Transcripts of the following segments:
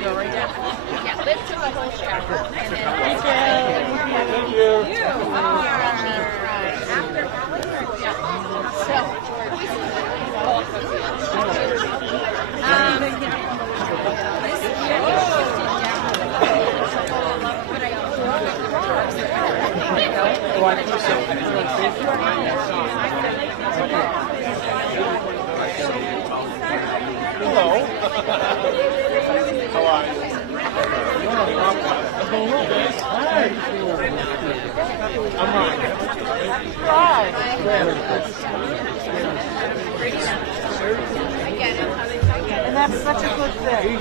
Yeah, live to the whole chapter. And then Thank you. you are after Hello. How are you? Hi. I'm on. Hi. And that's such a good thing.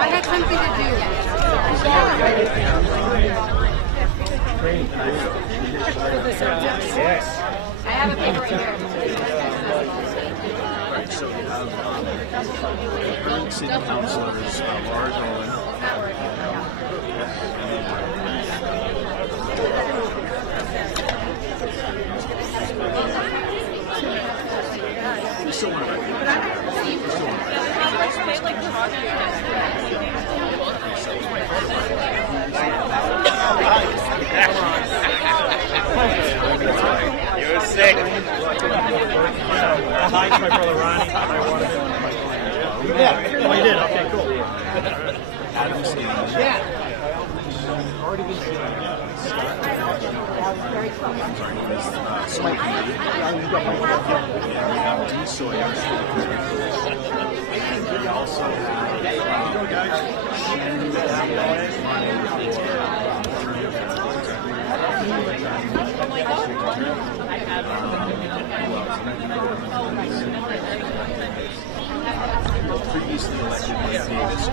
I had something to do. Yes. I have a paper right here. So you have city councilors, Laura Dolan. We still want to You're sick. Hi to my brother Ronnie. Yeah. Oh, you did? Okay, cool. Yeah. Already been seen. Sawyer. We also previously elected Davis.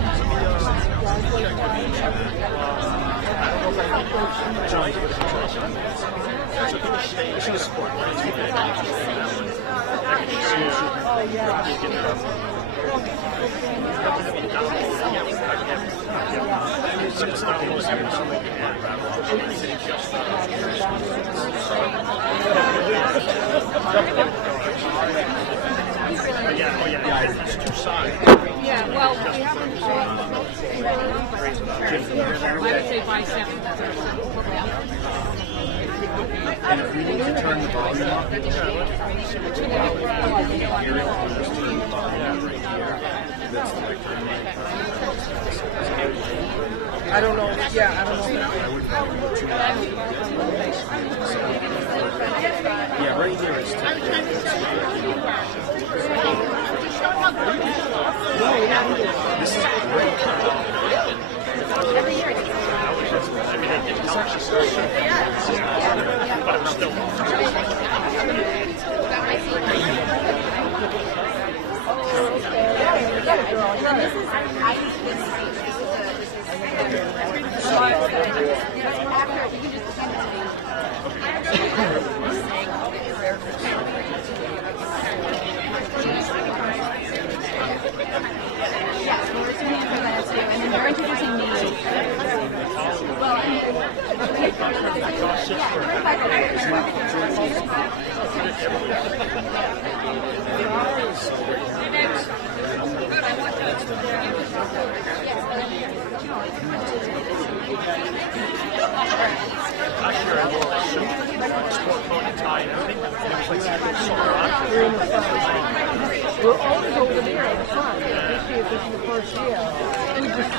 Yeah, well, we haven't. I would say by 7. And if we need to turn the volume up, I don't know. Yeah, I don't know. yeah, right here is this is great. Every year. But I'm still and then they're introducing me. We're always over there at the front. This year, this is the first year. It's just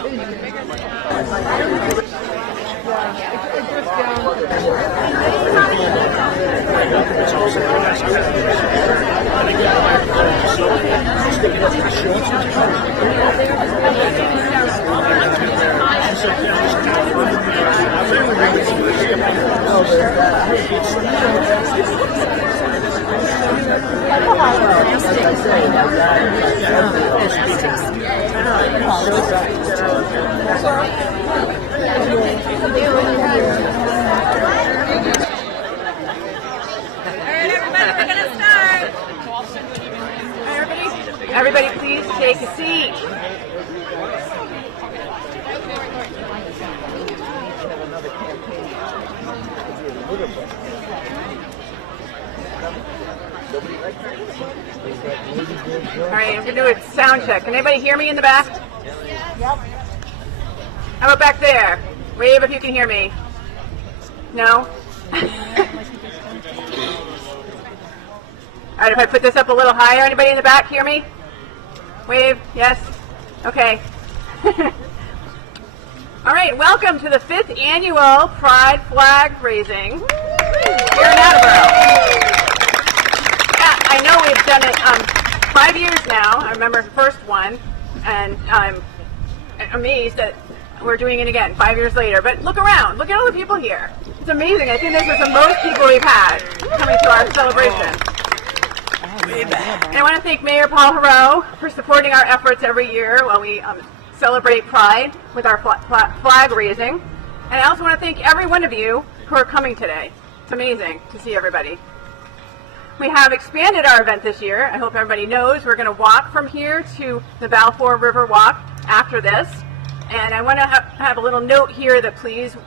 Everybody, please take a seat. All right, I'm going to do a sound check. Can anybody hear me in the back? Yep. How about back there? Wave if you can hear me. No? All right, if I put this up a little higher, anybody in the back hear me? Wave, yes? Okay. All right, welcome to the 5th annual Pride flag raising here in Attleboro. Yeah, I know we've done it 5 years now. I remember the first one, and I'm amazed that we're doing it again 5 years later. But look around. Look at all the people here. It's amazing. I think this is the most people we've had coming to our celebration. And I want to thank Mayor Paul Herreau for supporting our efforts every year while we celebrate Pride with our flag raising. And I also want to thank every one of you who are coming today. It's amazing to see everybody. We have expanded our event this year. I hope everybody knows we're going to walk from here to the Balfour River Walk after this. And I want to have a little note here that please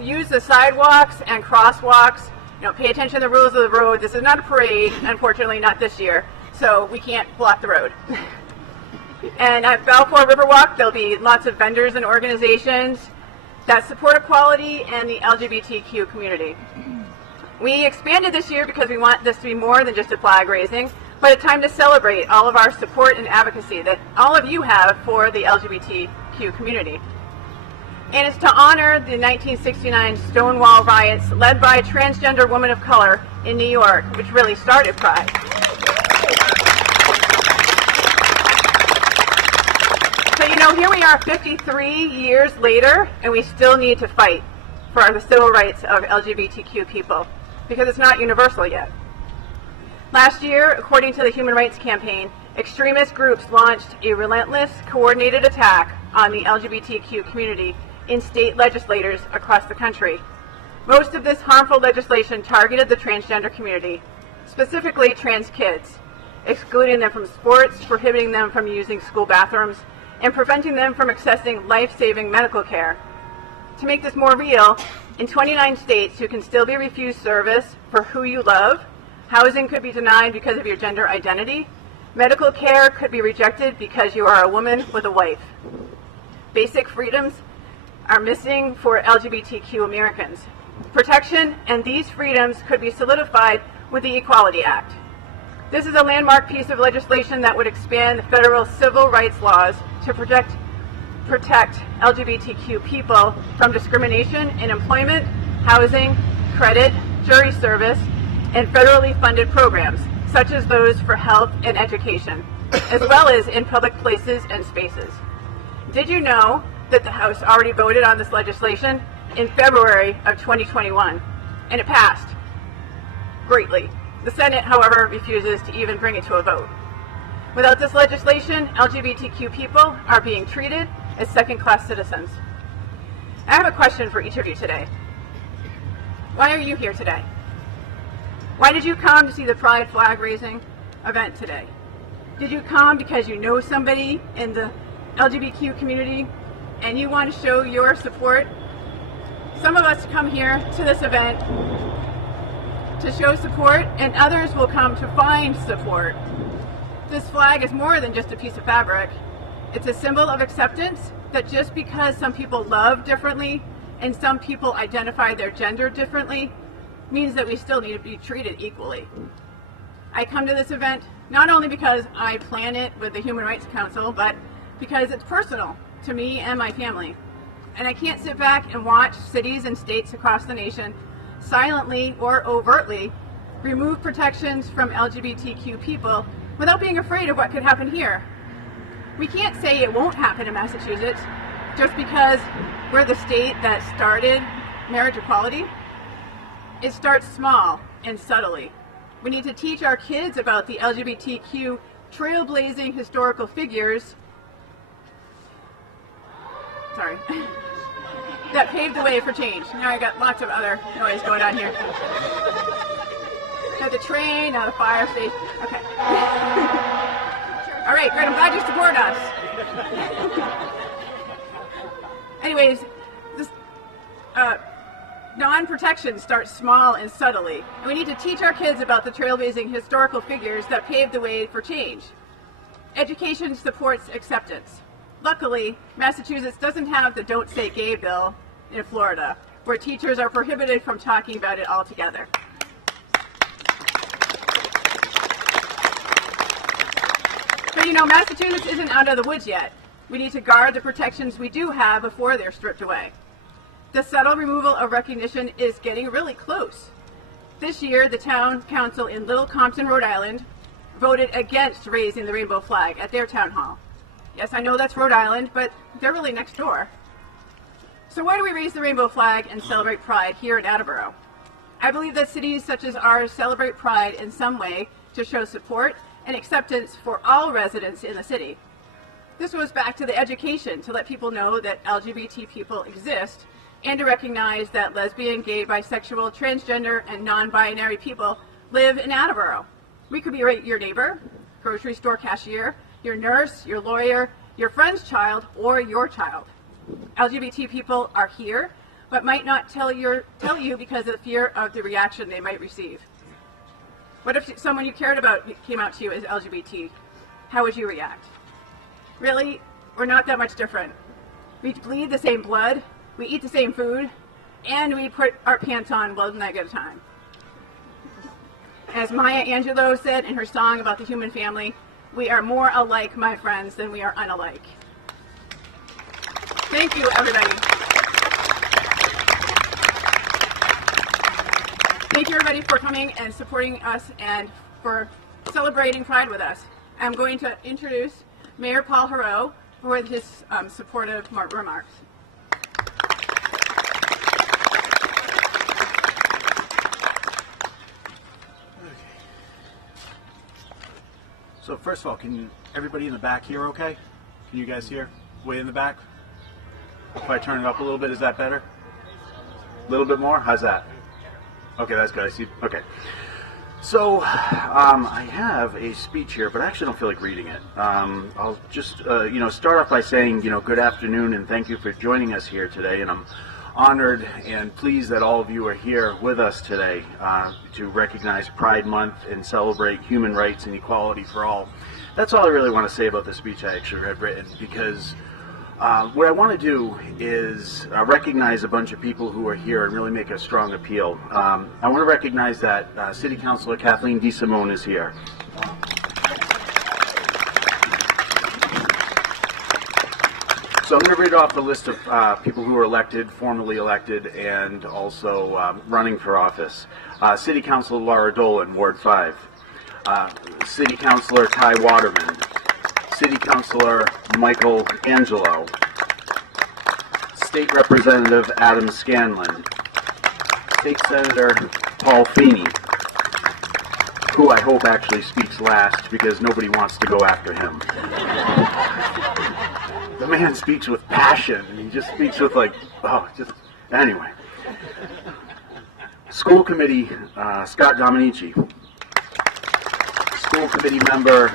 use the sidewalks and crosswalks. You know, pay attention to the rules of the road. This is not a parade, unfortunately, not this year. So we can't block the road. And at Balfour Riverwalk, there'll be lots of vendors and organizations that support equality and the LGBTQ community. We expanded this year because we want this to be more than just a flag raising, but a time to celebrate all of our support and advocacy that all of you have for the LGBTQ community. And it's to honor the 1969 Stonewall riots led by a transgender woman of color in New York, which really started Pride. So, you know, here we are 53 years later, and we still need to fight for the civil rights of LGBTQ people, because it's not universal yet. Last year, according to the Human Rights Campaign, extremist groups launched a relentless, coordinated attack on the LGBTQ community in state legislators across the country. Most of this harmful legislation targeted the transgender community, specifically trans kids, excluding them from sports, prohibiting them from using school bathrooms, and preventing them from accessing life-saving medical care. To make this more real, in 29 states you can still be refused service for who you love, housing could be denied because of your gender identity, medical care could be rejected because you are a woman with a wife. Basic freedoms are missing for LGBTQ Americans. Protection and these freedoms could be solidified with the Equality Act. This is a landmark piece of legislation that would expand the federal civil rights laws to protect LGBTQ people from discrimination in employment, housing, credit, jury service, and federally funded programs, such as those for health and education, as well as in public places and spaces. Did you know that the House already voted on this legislation in February of 2021, and it passed greatly. The Senate, however, refuses to even bring it to a vote. Without this legislation, LGBTQ people are being treated as second-class citizens. I have a question for each of you today. Why are you here today? Why did you come to see the Pride flag raising event today? Did you come because you know somebody in the LGBTQ community and you want to show your support? Some of us come here to this event to show support, and others will come to find support. This flag is more than just a piece of fabric. It's a symbol of acceptance that just because some people love differently and some people identify their gender differently means that we still need to be treated equally. I come to this event not only because I plan it with the Human Rights Council, but because it's personal to me and my family. And I can't sit back and watch cities and states across the nation silently or overtly remove protections from LGBTQ people without being afraid of what could happen here. We can't say it won't happen in Massachusetts just because we're the state that started marriage equality. It starts small and subtly. We need to teach our kids about the LGBTQ trailblazing historical figures that paved the way for change. Now I got lots of other noise going on here. Now the train, now the fire station. Okay. All right, great. I'm glad you support us. Anyways, Non-protection starts small and subtly, and we need to teach our kids about the trailblazing historical figures that paved the way for change. Education supports acceptance. Luckily, Massachusetts doesn't have the Don't Say Gay bill in Florida, where teachers are prohibited from talking about it altogether. But you know, Massachusetts isn't out of the woods yet. We need to guard the protections we do have before they're stripped away. The subtle removal of recognition is getting really close. This year, the town council in Little Compton, Rhode Island, voted against raising the rainbow flag at their town hall. Yes, I know that's Rhode Island, but they're really next door. So why do we raise the rainbow flag and celebrate Pride here in Attleboro? I believe that cities such as ours celebrate Pride in some way to show support and acceptance for all residents in the city. This goes back to the education to let people know that LGBT people exist and to recognize that lesbian, gay, bisexual, transgender, and non-binary people live in Attleboro. We could be your neighbor, grocery store cashier, your nurse, your lawyer, your friend's child, or your child. LGBT people are here, but might not tell you because of the fear of the reaction they might receive. What if someone you cared about came out to you as LGBT? How would you react? Really, we're not that much different. We bleed the same blood, we eat the same food, and we put our pants on one leg at a time. As Maya Angelou said in her song about the human family, we are more alike, my friends, than we are unalike. Thank you, everybody. Thank you, everybody, for coming and supporting us and for celebrating Pride with us. I'm going to introduce Mayor Paul Herreau for his supportive remarks. So first of all, can everybody in the back hear okay? Can you guys hear? Way in the back? If I turn it up a little bit, is that better? A little bit more? How's that? Okay, that's good. I see. Okay. So I have a speech here, but I actually don't feel like reading it. I'll just start off by saying good afternoon and thank you for joining us here today. And I'm honored and pleased that all of you are here with us today to recognize Pride Month and celebrate human rights and equality for all. That's all I really want to say about the speech I actually have written, because what I want to do is recognize a bunch of people who are here and really make a strong appeal. I want to recognize that City Councilor Kathleen Smoan is here. So I'm going to read off the list of people who are elected, formally elected, and also running for office. City Councilor Laura Dolan, Ward 5. City Councilor Ty Waterman. City Councilor Michael Angelo. State Representative Adam Scanlon. State Senator Paul Feeney, who I hope actually speaks last because nobody wants to go after him. The man speaks with passion. He just speaks with anyway. School Committee, Scott Dominici. School Committee Member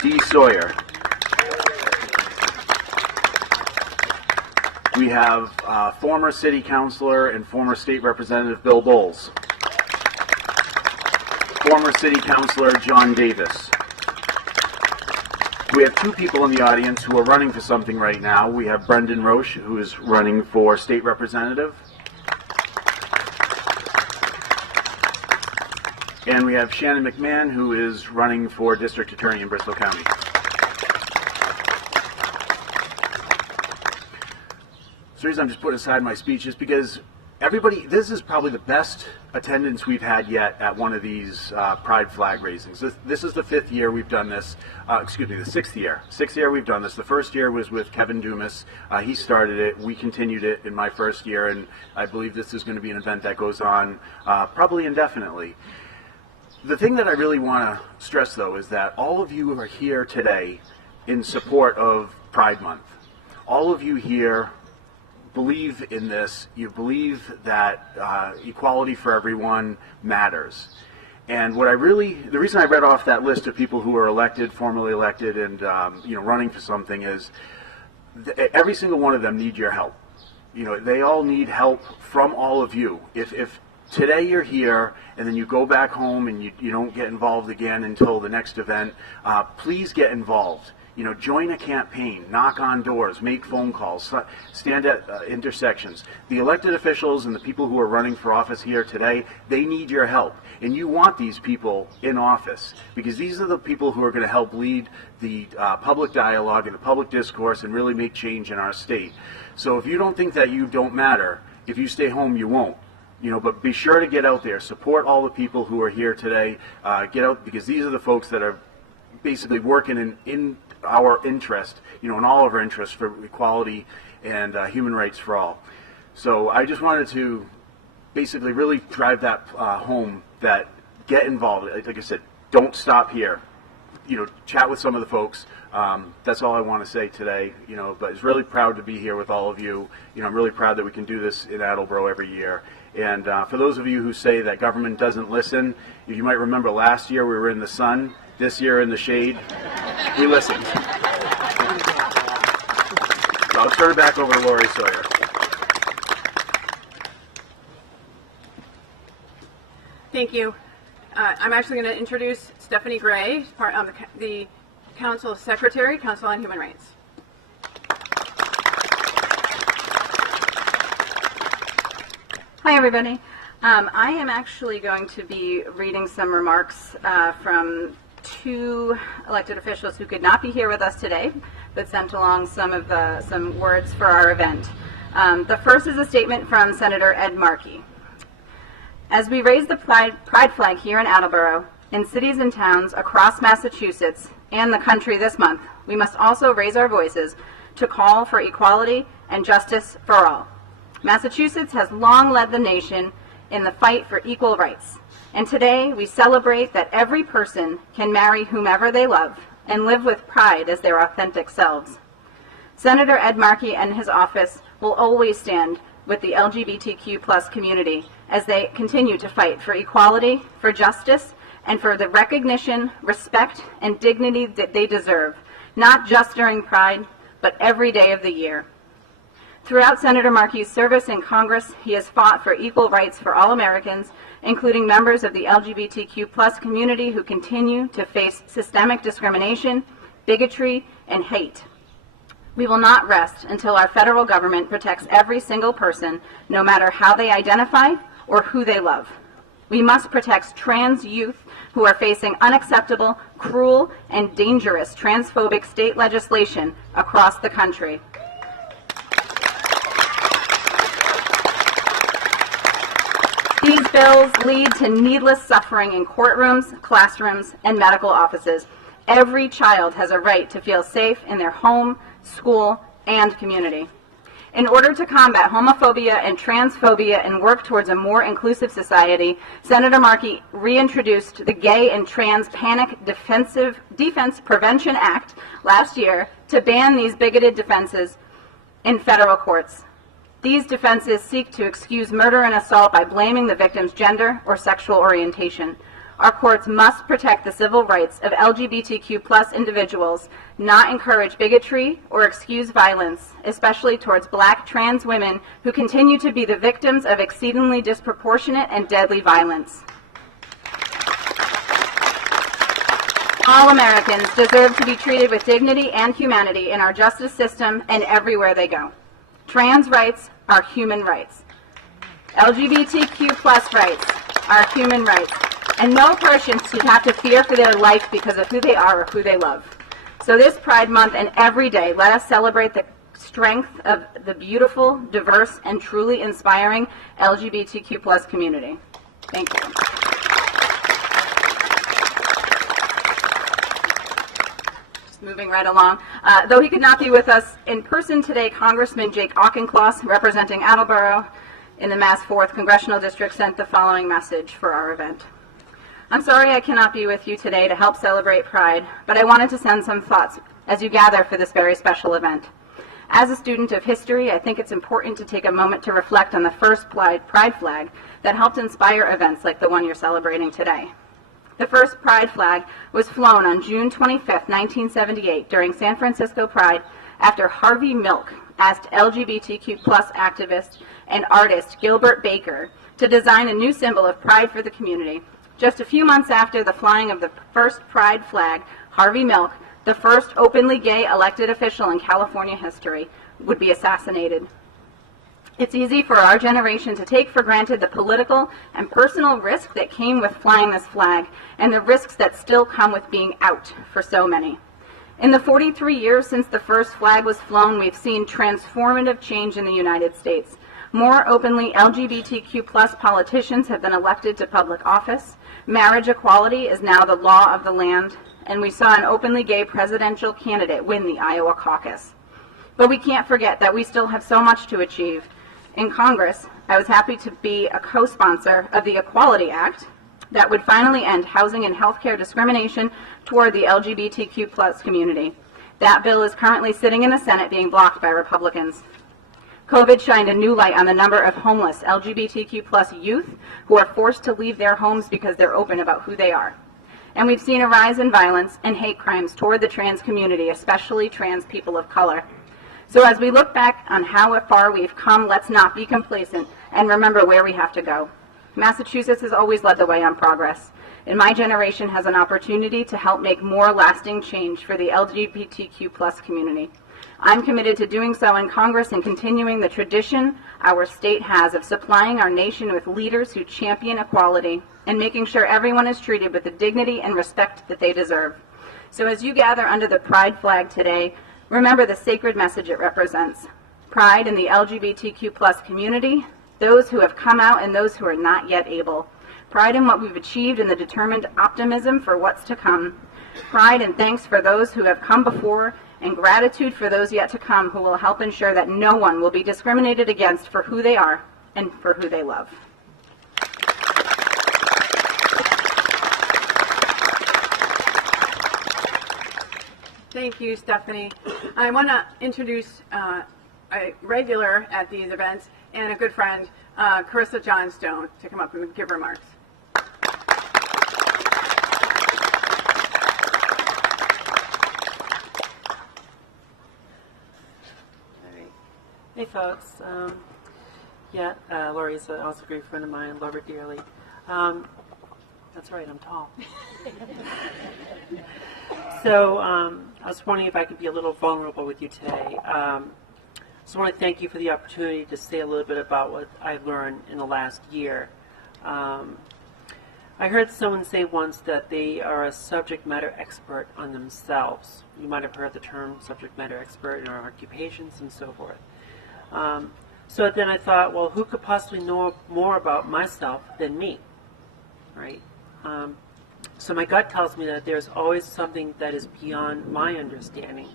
D. Sawyer. We have former City Councilor and former State Representative Bill Bowles. Former City Councilor John Davis. We have two people in the audience who are running for something right now. We have Brendan Roush, who is running for State Representative. And we have Shannon McMahon, who is running for District Attorney in Bristol County. So the reason I'm just putting aside my speech is because this is probably the best attendance we've had yet at one of these Pride flag raisings. This is the fifth year we've done this. The sixth year. Sixth year we've done this. The first year was with Kevin Dumas. He started it. We continued it in my first year, and I believe this is going to be an event that goes on probably indefinitely. The thing that I really want to stress, though, is that all of you are here today in support of Pride Month. All of you here believe in this. You believe that equality for everyone matters. And the reason I read off that list of people who are elected, formally elected, and running for something is every single one of them need your help. You know, they all need help from all of you. If today you're here and then you go back home and you don't get involved again until the next event, please get involved. You know, join a campaign, knock on doors, make phone calls, stand at intersections. The elected officials and the people who are running for office here today, they need your help. And you want these people in office because these are the people who are going to help lead the public dialogue and the public discourse and really make change in our state. So if you don't think that you don't matter, if you stay home, you won't. You know, but be sure to get out there, support all the people who are here today. Get out because these are the folks that are basically working in our interest, you know, in all of our interests for equality and human rights for all. So I just wanted to basically really drive that home, that get involved. Like I said, don't stop here. You know, chat with some of the folks. That's all I want to say today, you know, but it's really proud to be here with all of you. You know, I'm really proud that we can do this in Attleboro every year. And for those of you who say that government doesn't listen, you might remember last year we were in the sun, this year in the shade. We listened. So I'll turn it back over to Lori Sawyer. Thank you. I'm actually going to introduce Stephanie Gray, part of the Council Secretary, Council on Human Rights. Hi, everybody. I am actually going to be reading some remarks from two elected officials who could not be here with us today, but sent along some words for our event. The first is a statement from Senator Ed Markey. As we raise the pride flag here in Attleboro, in cities and towns across Massachusetts and the country this month, we must also raise our voices to call for equality and justice for all. Massachusetts has long led the nation in the fight for equal rights, and today we celebrate that every person can marry whomever they love and live with pride as their authentic selves. Senator Ed Markey and his office will always stand with the LGBTQ+ community as they continue to fight for equality, for justice, and for the recognition, respect, and dignity that they deserve, not just during Pride, but every day of the year. Throughout Senator Markey's service in Congress, he has fought for equal rights for all Americans, including members of the LGBTQ+ community who continue to face systemic discrimination, bigotry, and hate. We will not rest until our federal government protects every single person, no matter how they identify or who they love. We must protect trans youth who are facing unacceptable, cruel, and dangerous transphobic state legislation across the country. These bills lead to needless suffering in courtrooms, classrooms, and medical offices. Every child has a right to feel safe in their home, school, and community. In order to combat homophobia and transphobia and work towards a more inclusive society, Senator Markey reintroduced the Gay and Trans Panic Defense Prevention Act last year to ban these bigoted defenses in federal courts. These defenses seek to excuse murder and assault by blaming the victim's gender or sexual orientation. Our courts must protect the civil rights of LGBTQ+ individuals, not encourage bigotry or excuse violence, especially towards Black trans women who continue to be the victims of exceedingly disproportionate and deadly violence. All Americans deserve to be treated with dignity and humanity in our justice system and everywhere they go. Trans rights are human rights. LGBTQ+ rights are human rights. And no person should have to fear for their life because of who they are or who they love. So this Pride Month and every day, let us celebrate the strength of the beautiful, diverse, and truly inspiring LGBTQ+ community. Thank you. Just moving right along. Though he could not be with us in person today, Congressman Jake Auchincloss, representing Attleboro in the Mass 4th Congressional District, sent the following message for our event. I'm sorry I cannot be with you today to help celebrate Pride, but I wanted to send some thoughts as you gather for this very special event. As a student of history, I think it's important to take a moment to reflect on the first Pride flag that helped inspire events like the one you're celebrating today. The first Pride flag was flown on June 25, 1978, during San Francisco Pride after Harvey Milk asked LGBTQ plus activist and artist Gilbert Baker to design a new symbol of pride for the community. Just a few months after the flying of the first pride flag, Harvey Milk, the first openly gay elected official in California history, would be assassinated. It's easy for our generation to take for granted the political and personal risk that came with flying this flag and the risks that still come with being out for so many. In the 43 years since the first flag was flown, we've seen transformative change in the United States. More openly LGBTQ plus politicians have been elected to public office. Marriage equality is now the law of the land, and we saw an openly gay presidential candidate win the Iowa caucus. But we can't forget that we still have so much to achieve. In Congress, I was happy to be a co-sponsor of the Equality Act that would finally end housing and healthcare discrimination toward the LGBTQ plus community. That bill is currently sitting in the Senate being blocked by Republicans. COVID shined a new light on the number of homeless LGBTQ plus youth who are forced to leave their homes because they're open about who they are. And we've seen a rise in violence and hate crimes toward the trans community, especially trans people of color. So as we look back on how far we've come, let's not be complacent and remember where we have to go. Massachusetts has always led the way on progress, and my generation has an opportunity to help make more lasting change for the LGBTQ plus community. I'm committed to doing so in Congress and continuing the tradition our state has of supplying our nation with leaders who champion equality and making sure everyone is treated with the dignity and respect that they deserve. So as you gather under the Pride flag today, remember the sacred message it represents. Pride in the LGBTQ plus community, those who have come out and those who are not yet able. Pride in what we've achieved and the determined optimism for what's to come. Pride and thanks for those who have come before, and gratitude for those yet to come who will help ensure that no one will be discriminated against for who they are and for who they love. Thank you, Stephanie. I want to introduce a regular at these events and a good friend, Karissa Johnston, to come up and give remarks. Hey folks, Lori's also a great friend of mine, love her dearly. That's right, I'm tall. So I was wondering if I could be a little vulnerable with you today. So I want to thank you for the opportunity to say a little bit about what I've learned in the last year. I heard someone say once that they are a subject matter expert on themselves. You might have heard the term subject matter expert in our occupations and so forth. So then I thought, well, who could possibly know more about myself than me, right? So my gut tells me that there's always something that is beyond my understanding.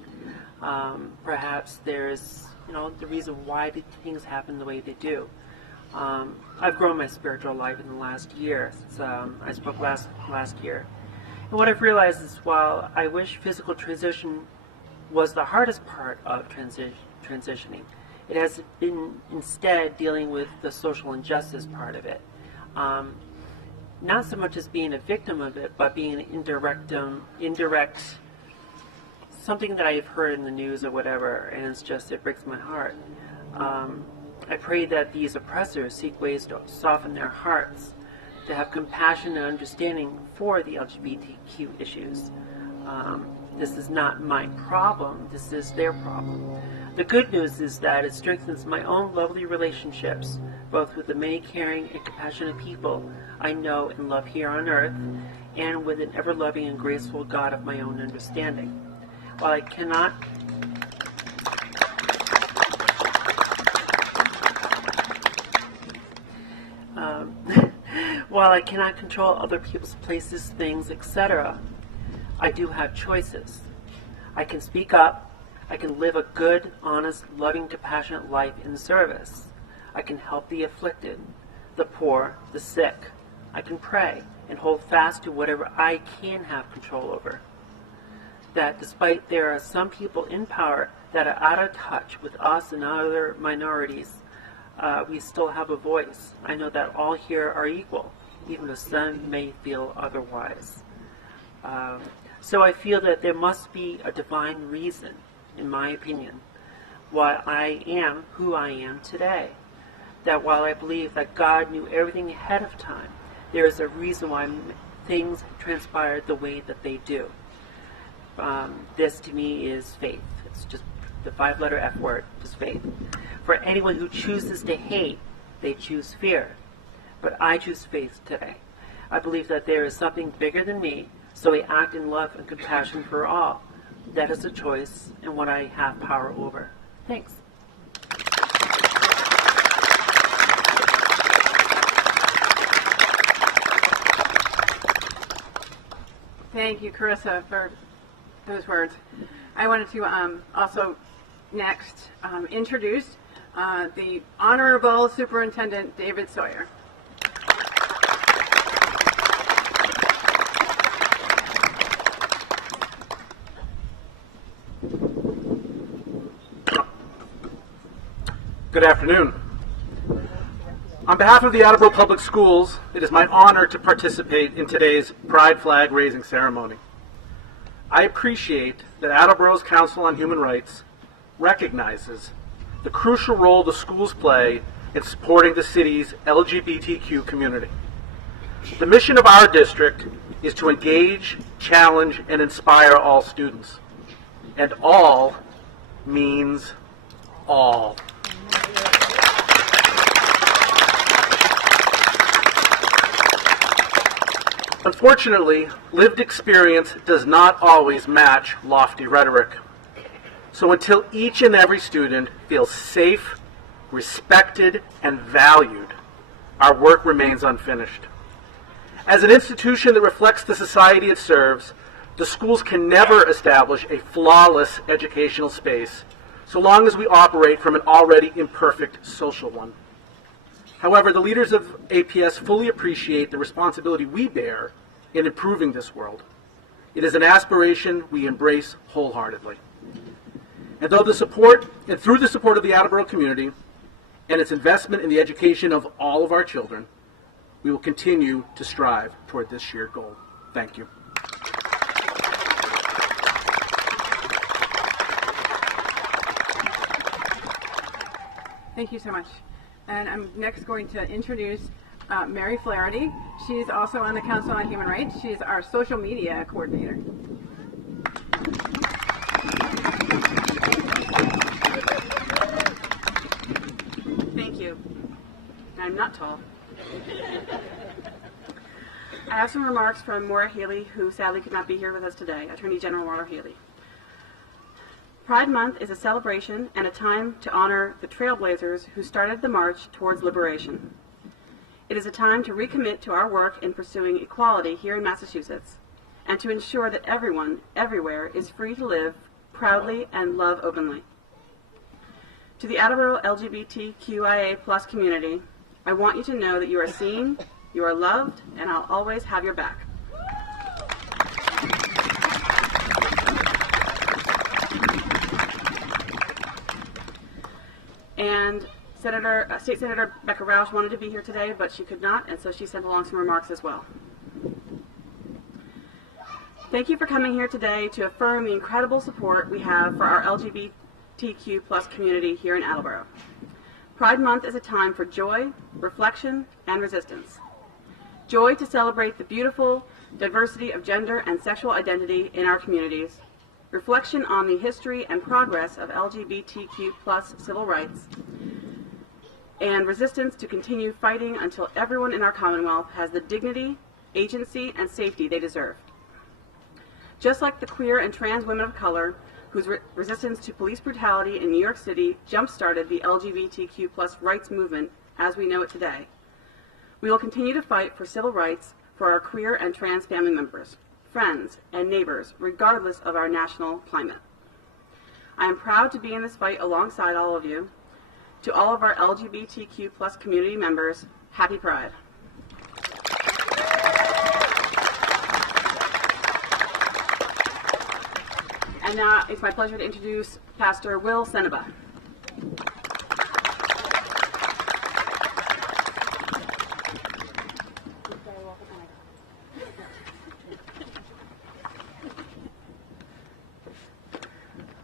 Perhaps there's, the reason why things happen the way they do. I've grown my spiritual life in the last year, since I spoke last year. And what I've realized is while I wish physical transition was the hardest part of transitioning, it has been instead dealing with the social injustice part of it. Not so much as being a victim of it, but being an indirect, something that I've heard in the news or whatever, and it breaks my heart. I pray that these oppressors seek ways to soften their hearts, to have compassion and understanding for the LGBTQ issues. This is not my problem, this is their problem. The good news is that it strengthens my own lovely relationships, both with the many caring and compassionate people I know and love here on earth, and with an ever-loving and graceful God of my own understanding. While I cannot control other people's places, things, etc., I do have choices. I can speak up. I can live a good, honest, loving, compassionate life in service. I can help the afflicted, the poor, the sick. I can pray and hold fast to whatever I can have control over. That despite there are some people in power that are out of touch with us and other minorities, we still have a voice. I know that all here are equal, even though some may feel otherwise. So I feel that there must be a divine reason, in my opinion, why I am who I am today. That while I believe that God knew everything ahead of time, there is a reason why things transpired the way that they do. This to me is faith. It's just the 5-letter F word, just faith. For anyone who chooses to hate, they choose fear. But I choose faith today. I believe that there is something bigger than me, so I act in love and compassion for all. That is a choice and what I have power over. Thanks. Thank you, Karissa, for those words. I wanted to also next introduce the Honorable Superintendent David Sawyer. Good afternoon. On behalf of the Attleboro Public Schools, it is my honor to participate in today's Pride Flag raising ceremony. I appreciate that Attleboro's Council on Human Rights recognizes the crucial role the schools play in supporting the city's LGBTQ community. The mission of our district is to engage, challenge, and inspire all students. And all means all. Unfortunately, lived experience does not always match lofty rhetoric. So until each and every student feels safe, respected, and valued, our work remains unfinished. As an institution that reflects the society it serves, the schools can never establish a flawless educational space so long as we operate from an already imperfect social one. However, the leaders of APS fully appreciate the responsibility we bear in improving this world. It is an aspiration we embrace wholeheartedly. And through the support of the Attleboro community and its investment in the education of all of our children, we will continue to strive toward this shared goal. Thank you. Thank you so much. And I'm next going to introduce Mary Flaherty. She's also on the Council on Human Rights. She's our social media coordinator. Thank you. I'm not tall. I have some remarks from Maura Haley, who sadly could not be here with us today, Attorney General Maura Haley. Pride Month is a celebration and a time to honor the trailblazers who started the march towards liberation. It is a time to recommit to our work in pursuing equality here in Massachusetts and to ensure that everyone, everywhere, is free to live proudly and love openly. To the Attleboro LGBTQIA+ community, I want you to know that you are seen, you are loved, and I'll always have your back. And State Senator Becca Roush wanted to be here today, but she could not, and so she sent along some remarks as well. Thank you for coming here today to affirm the incredible support we have for our LGBTQ+ community here in Attleboro. Pride Month is a time for joy, reflection, and resistance. Joy to celebrate the beautiful diversity of gender and sexual identity in our communities, reflection on the history and progress of LGBTQ+ civil rights, and resistance to continue fighting until everyone in our Commonwealth has the dignity, agency, and safety they deserve. Just like the queer and trans women of color whose resistance to police brutality in New York City jump-started the LGBTQ+ rights movement as we know it today, we will continue to fight for civil rights for our queer and trans family members, friends, and neighbors, regardless of our national climate. I am proud to be in this fight alongside all of you. To all of our LGBTQ+ community members, happy Pride. And now it's my pleasure to introduce Pastor Will Seneba.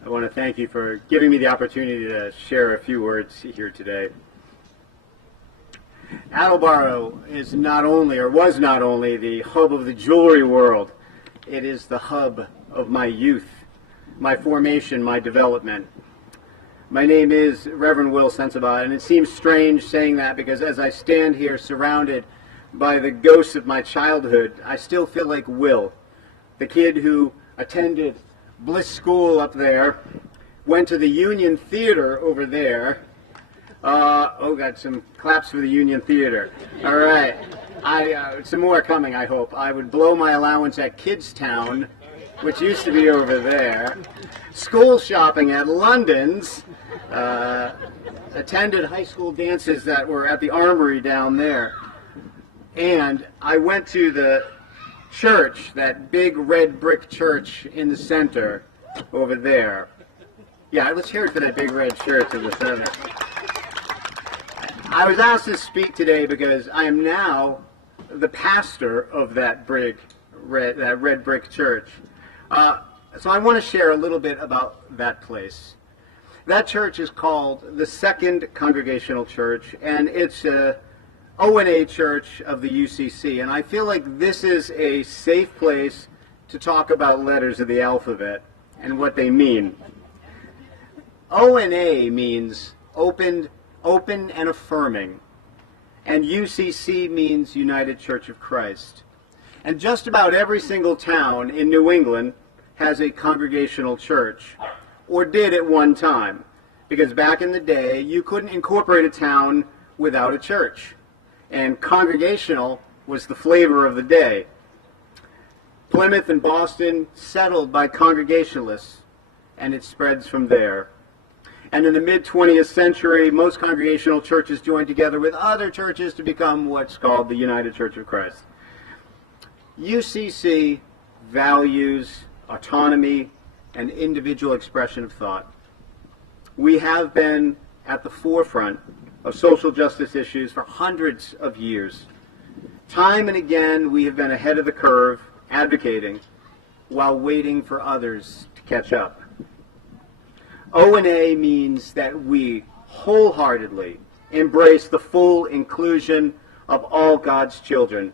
I want to thank you for giving me the opportunity to share a few words here today. Attleboro is not only, or was not only, the hub of the jewelry world. It is the hub of my youth, my formation, my development. My name is Reverend Will Sensabaugh, and it seems strange saying that because as I stand here surrounded by the ghosts of my childhood, I still feel like Will, the kid who attended Bliss School up there, went to the Union Theater over there. Got some claps for the Union Theater. All right. Some more coming, I hope. I would blow my allowance at Kidstown, which used to be over there. School shopping at London's. Attended high school dances that were at the Armory down there. And I went to the church, that big red brick church in the center over there. Yeah, let's hear it for that big red church in the center. I was asked to speak today because I am now the pastor of that red brick church. So I want to share a little bit about that place. That church is called the Second Congregational Church, and it's a O&A church of the UCC. And I feel like this is a safe place to talk about letters of the alphabet and what they mean. O&A means open and affirming, and UCC means United Church of Christ. And just about every single town in New England has a congregational church, or did at one time, because back in the day you couldn't incorporate a town without a church, and congregational was the flavor of the day. Plymouth and Boston settled by Congregationalists, and it spreads from there. And in the mid-20th century, most congregational churches joined together with other churches to become what's called the United Church of Christ. UCC values autonomy and individual expression of thought. We have been at the forefront of social justice issues for hundreds of years. Time and again, we have been ahead of the curve, advocating, while waiting for others to catch up. O&A means that we wholeheartedly embrace the full inclusion of all God's children.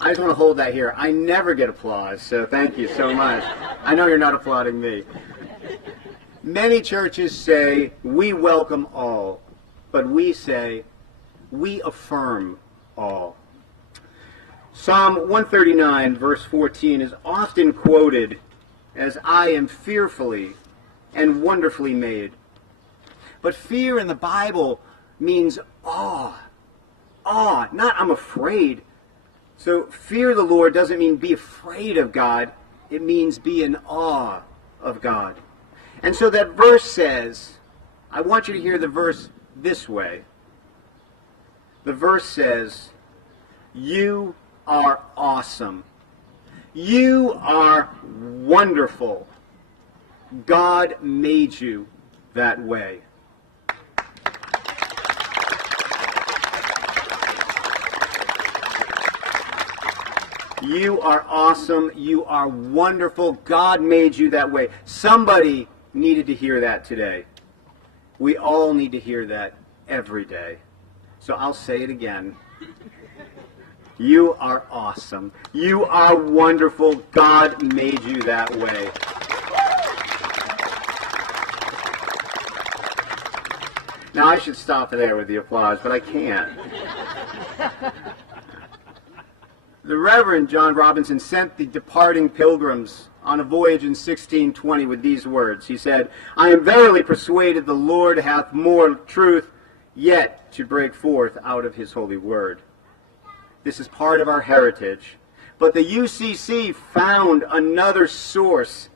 I just want to hold that here. I never get applause, so thank you so much. I know you're not applauding me. Many churches say, we welcome all, but we say, we affirm all. Psalm 139, verse 14, is often quoted as, I am fearfully and wonderfully made. But fear in the Bible means awe. Awe, not I'm afraid. So fear the Lord doesn't mean be afraid of God. It means be in awe of God. And so that verse says, I want you to hear the verse this way. The verse says, you are awesome. You are wonderful. God made you that way. You are awesome. You are wonderful. God made you that way. Somebody needed to hear that today. We all need to hear that every day. So I'll say it again. You are awesome. You are wonderful. God made you that way. Now I should stop there with the applause, but I can't. The Reverend John Robinson sent the departing pilgrims on a voyage in 1620 with these words. He said, I am verily persuaded the Lord hath more truth yet to break forth out of his holy word. This is part of our heritage. But the UCC found another source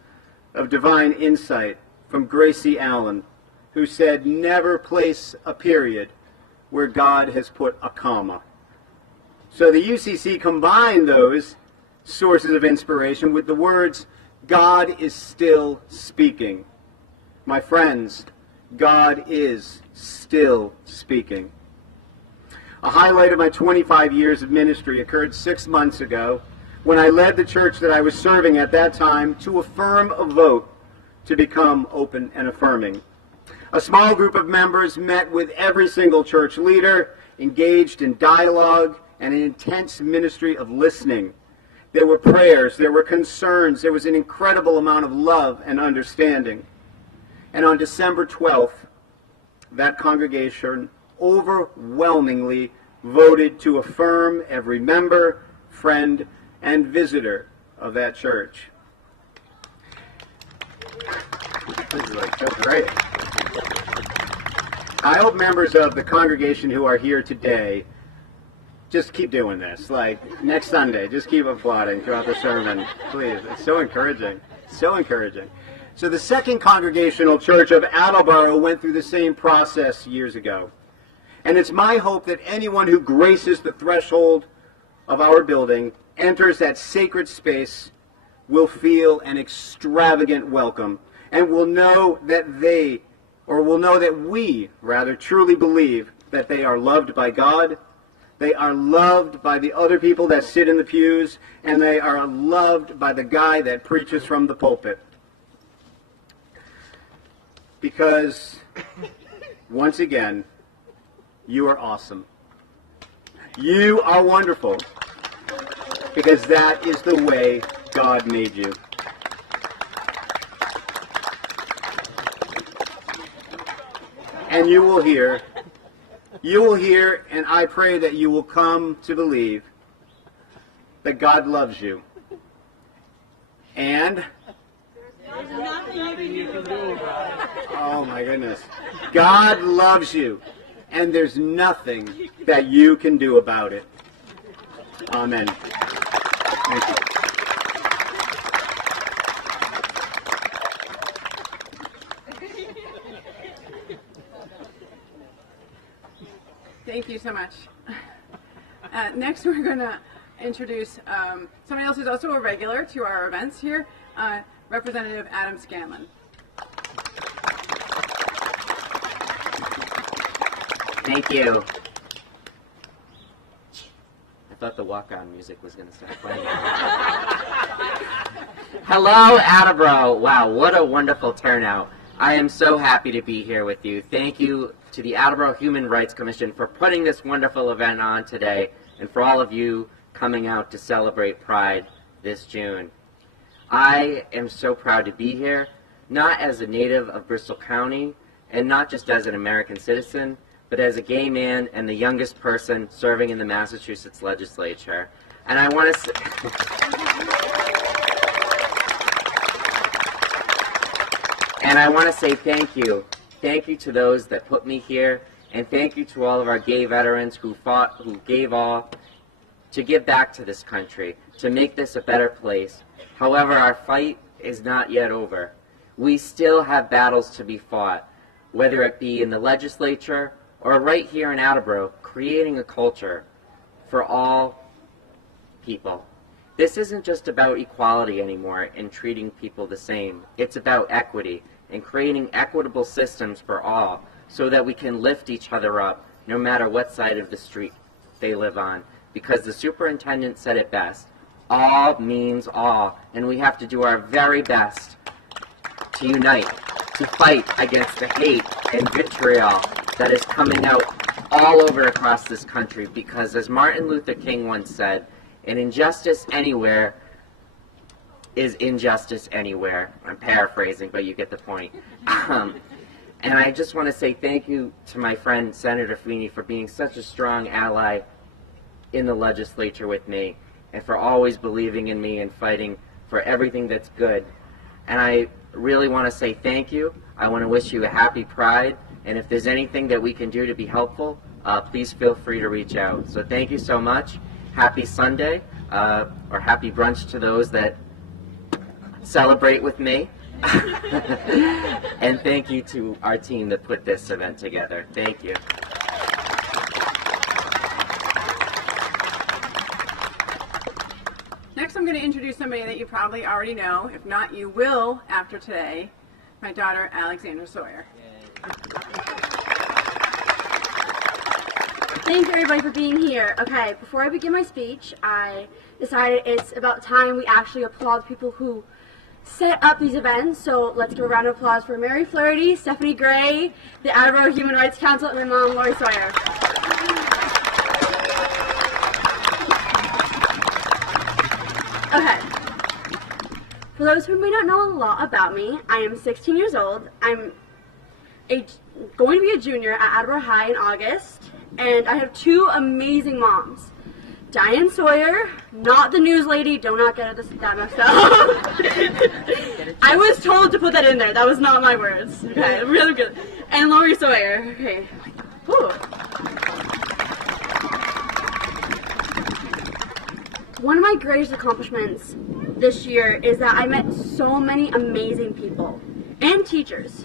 of divine insight from Gracie Allen, who said, never place a period where God has put a comma. So the UCC combined those sources of inspiration with the words, God is still speaking. My friends, God is still speaking. A highlight of my 25 years of ministry occurred 6 months ago when I led the church that I was serving at that time to affirm a vote to become open and affirming. A small group of members met with every single church leader, engaged in dialogue and an intense ministry of listening. There were prayers, there were concerns, there was an incredible amount of love and understanding. And on December 12th, that congregation overwhelmingly voted to affirm every member, friend, and visitor of that church. This is like so great. I hope members of the congregation who are here today just keep doing this. Like next Sunday, just keep applauding throughout the sermon. Please, it's so encouraging. So encouraging. So the Second Congregational Church of Attleboro went through the same process years ago. And it's my hope that anyone who graces the threshold of our building, enters that sacred space, will feel an extravagant welcome and will know that we truly believe that they are loved by God, they are loved by the other people that sit in the pews, and they are loved by the guy that preaches from the pulpit. Because, once again, you are awesome. You are wonderful. Because that is the way God made you. And you will hear, and I pray that you will come to believe that God loves you. And oh my goodness. God loves you, and there's nothing that you can do about it. Amen. Thank you. Thank you so much. Next, we're going to introduce somebody else who's also a regular to our events here, Representative Adam Scanlon. Thank you. I thought the walk-on music was going to start playing. Hello, Attleboro. Wow, what a wonderful turnout. I am so happy to be here with you. Thank you to the Attleboro Human Rights Commission for putting this wonderful event on today, and for all of you coming out to celebrate Pride this June. I am so proud to be here, not as a native of Bristol County, and not just as an American citizen, but as a gay man and the youngest person serving in the Massachusetts legislature. And I want to say... And I want to say thank you. Thank you to those that put me here, and thank you to all of our gay veterans who fought, who gave all, to give back to this country, to make this a better place. However, our fight is not yet over. We still have battles to be fought, whether it be in the legislature or right here in Attleboro, creating a culture for all people. This isn't just about equality anymore and treating people the same. It's about equity and creating equitable systems for all so that we can lift each other up no matter what side of the street they live on. Because the superintendent said it best, all means all, and we have to do our very best to unite, to fight against the hate and vitriol that is coming out all over across this country, because as Martin Luther King once said, an injustice anywhere is injustice anywhere. I'm paraphrasing, but you get the point. And I just want to say thank you to my friend Senator Feeney for being such a strong ally in the legislature with me, and for always believing in me and fighting for everything that's good. And I really want to say thank you. I want to wish you a happy Pride, and if there's anything that we can do to be helpful, please feel free to reach out. So thank you so much. Happy Sunday, or happy brunch to those that celebrate with me. And thank you to our team that put this event together. Thank you. Next, I'm going to introduce somebody that you probably already know. If not, you will after today. My daughter, Alexandra Sawyer. Thank you everybody for being here. Okay, before I begin my speech, I decided it's about time we actually applaud people who set up these events. So let's give a round of applause for Mary Flaherty, Stephanie Gray, the Attleboro Human Rights Council, and my mom, Lori Sawyer. Okay. For those who may not know a lot about me, I am 16 years old. I'm going to be a junior at Attleboro High in August, and I have two amazing moms. Diane Sawyer, not the news lady, do not get that messed up. I was told to put that in there, that was not my words. Okay, really good. And Lori Sawyer, okay. Whew. One of my greatest accomplishments this year is that I met so many amazing people and teachers.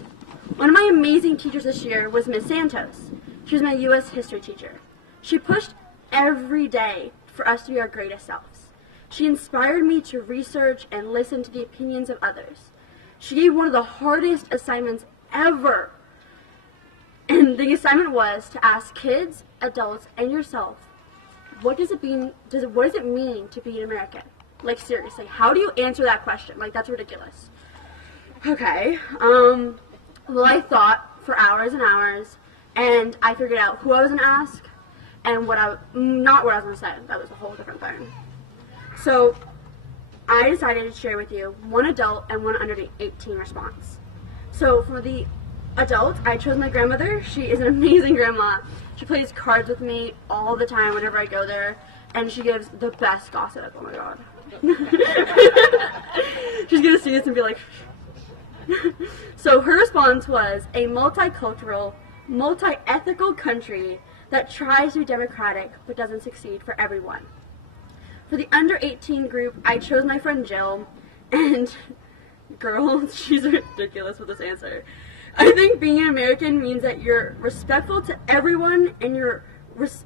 One of my amazing teachers this year was Miss Santos. She was my U.S. history teacher. She pushed every day for us to be our greatest selves. She inspired me to research and listen to the opinions of others. She gave one of the hardest assignments ever. And the assignment was to ask kids, adults, and yourself, what does it mean to be an American? Like, seriously, how do you answer that question? Like, that's ridiculous. Okay, well, I thought for hours and hours, and I figured out who I was going to ask, and not what I was going to say. That was a whole different thing. So, I decided to share with you one adult and one under 18 response. So, for the adult, I chose my grandmother. She is an amazing grandma. She plays cards with me all the time whenever I go there, and she gives the best gossip. Oh my god. She's gonna see this and be like, so her response was a multicultural, multi-ethical country that tries to be democratic but doesn't succeed for everyone. For the under 18 group, I chose my friend Jill, and girl, she's ridiculous with this answer. I think being an American means that you're respectful to everyone and you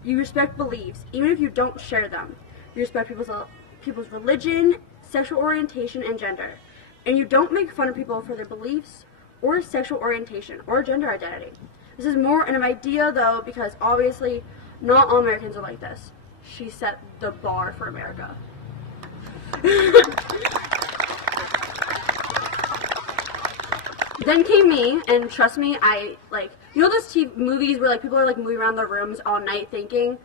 respect beliefs, even if you don't share them. You respect people's religion, sexual orientation, and gender. And you don't make fun of people for their beliefs or sexual orientation or gender identity. This is more an idea, though, because obviously not all Americans are like this. She set the bar for America. Then came me, and trust me, I, you know those movies where, people are, moving around their rooms all night thinking?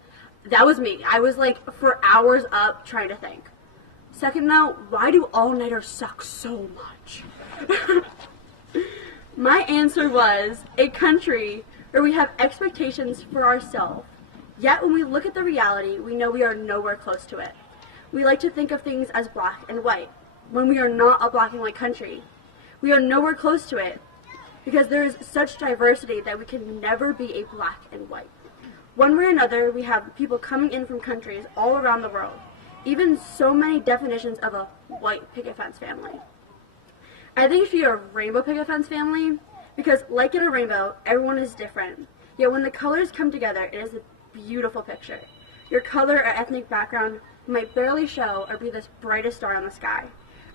That was me. I was, for hours up trying to think. Second note, why do all-nighters suck so much? My answer was a country where we have expectations for ourselves, yet when we look at the reality, we know we are nowhere close to it. We like to think of things as black and white, when we are not a black and white country. We are nowhere close to it because there is such diversity that we can never be a black and white. One way or another, we have people coming in from countries all around the world, even so many definitions of a white picket fence family. I think it should be a rainbow picket fence family because, like in a rainbow, everyone is different. Yet when the colors come together, it is a beautiful picture. Your color or ethnic background might barely show or be the brightest star in the sky.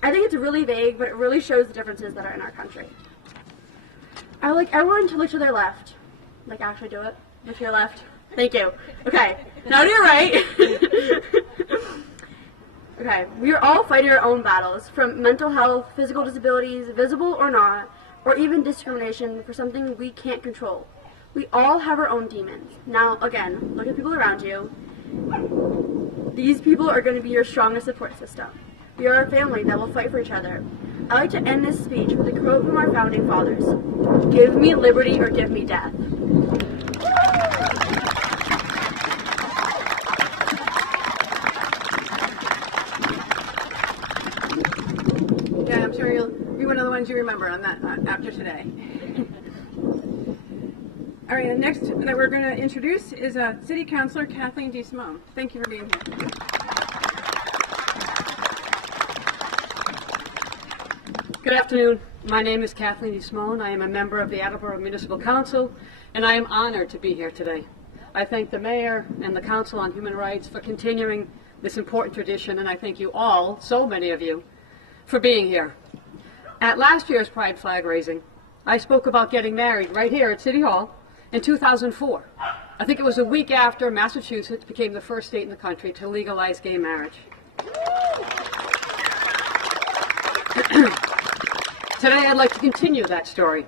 I think it's really vague, but it really shows the differences that are in our country. I would like everyone to look to their left. Actually do it. Look to your left. Thank you. Okay, now to your right. Okay, we are all fighting our own battles, from mental health, physical disabilities, visible or not, or even discrimination for something we can't control. We all have our own demons. Now, again, look at people around you. These people are going to be your strongest support system. We are a family that will fight for each other. I like to end this speech with a quote from our founding fathers. Give me liberty or give me death. Yeah, I'm sure you'll be one of the ones you remember on that after today. All right, next that we're going to introduce is City Councilor Kathleen Smoan. Thank you for being here. Good afternoon. My name is Kathleen Smoan. I am a member of the Attleboro Municipal Council, and I am honored to be here today. I thank the Mayor and the Council on Human Rights for continuing this important tradition, and I thank you all, so many of you, for being here. At last year's Pride flag raising, I spoke about getting married right here at City Hall in 2004, I think it was a week after Massachusetts became the first state in the country to legalize gay marriage. Today I'd like to continue that story.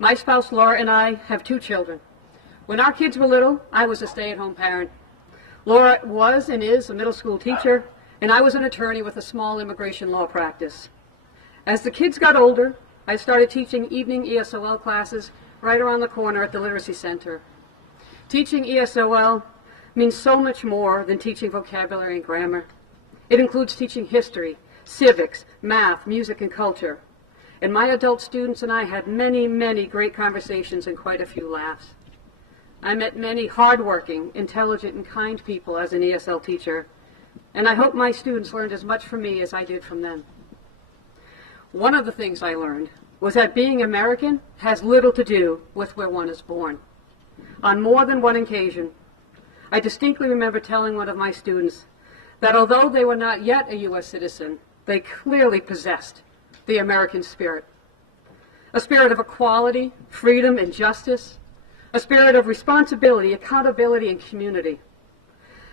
My spouse Laura and I have 2 children. When our kids were little, I was a stay-at-home parent. Laura was and is a middle school teacher, and I was an attorney with a small immigration law practice. As the kids got older, I started teaching evening ESOL classes right around the corner at the Literacy Center. Teaching ESOL means so much more than teaching vocabulary and grammar. It includes teaching history, civics, math, music, and culture. And my adult students and I had many, many great conversations and quite a few laughs. I met many hardworking, intelligent, and kind people as an ESL teacher, and I hope my students learned as much from me as I did from them. One of the things I learned was that being American has little to do with where one is born. On more than one occasion, I distinctly remember telling one of my students that although they were not yet a U.S. citizen, they clearly possessed the American spirit. A spirit of equality, freedom, and justice. A spirit of responsibility, accountability, and community.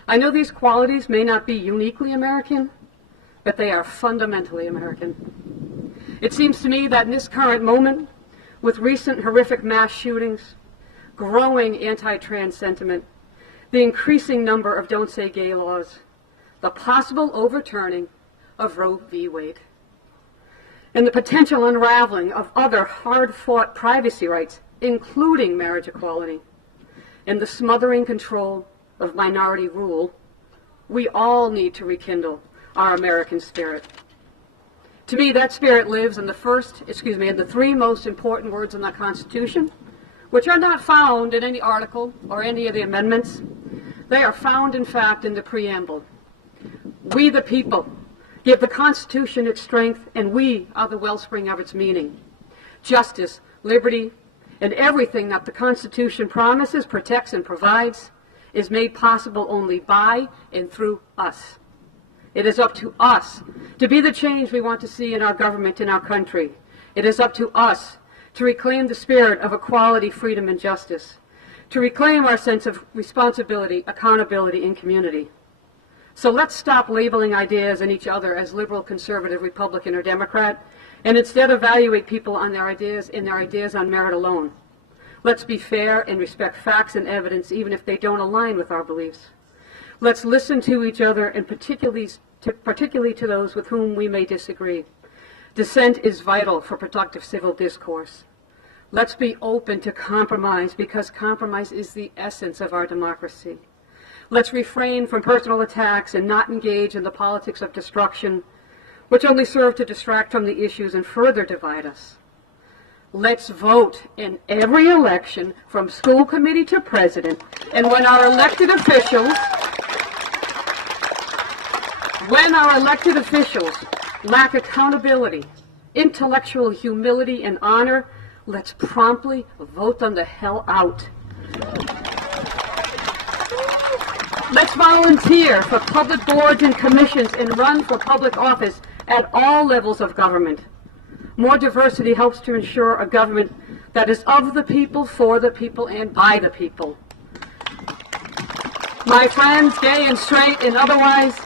I know these qualities may not be uniquely American, but they are fundamentally American. It seems to me that in this current moment, with recent horrific mass shootings, growing anti-trans sentiment, the increasing number of Don't Say Gay laws, the possible overturning of Roe v. Wade, and the potential unraveling of other hard-fought privacy rights, including marriage equality, and the smothering control of minority rule, we all need to rekindle our American spirit. To me, that spirit lives in the 3 most important words in the Constitution, which are not found in any article or any of the amendments. They are found, in fact, in the preamble. We, the people, give the Constitution its strength, and we are the wellspring of its meaning. Justice, liberty, and everything that the Constitution promises, protects, and provides is made possible only by and through us. It is up to us to be the change we want to see in our government, in our country. It is up to us to reclaim the spirit of equality, freedom, and justice, to reclaim our sense of responsibility, accountability, and community. So let's stop labeling ideas and each other as liberal, conservative, Republican, or Democrat, and instead evaluate people on their ideas and their ideas on merit alone. Let's be fair and respect facts and evidence even if they don't align with our beliefs. Let's listen to each other, and particularly to those with whom we may disagree. Dissent is vital for productive civil discourse. Let's be open to compromise, because compromise is the essence of our democracy. Let's refrain from personal attacks and not engage in the politics of destruction, which only serve to distract from the issues and further divide us. Let's vote in every election, from school committee to president, and when our elected officials lack accountability, intellectual humility, and honor, let's promptly vote them the hell out. Let's volunteer for public boards and commissions and run for public office at all levels of government. More diversity helps to ensure a government that is of the people, for the people, and by the people. My friends, gay and straight and otherwise,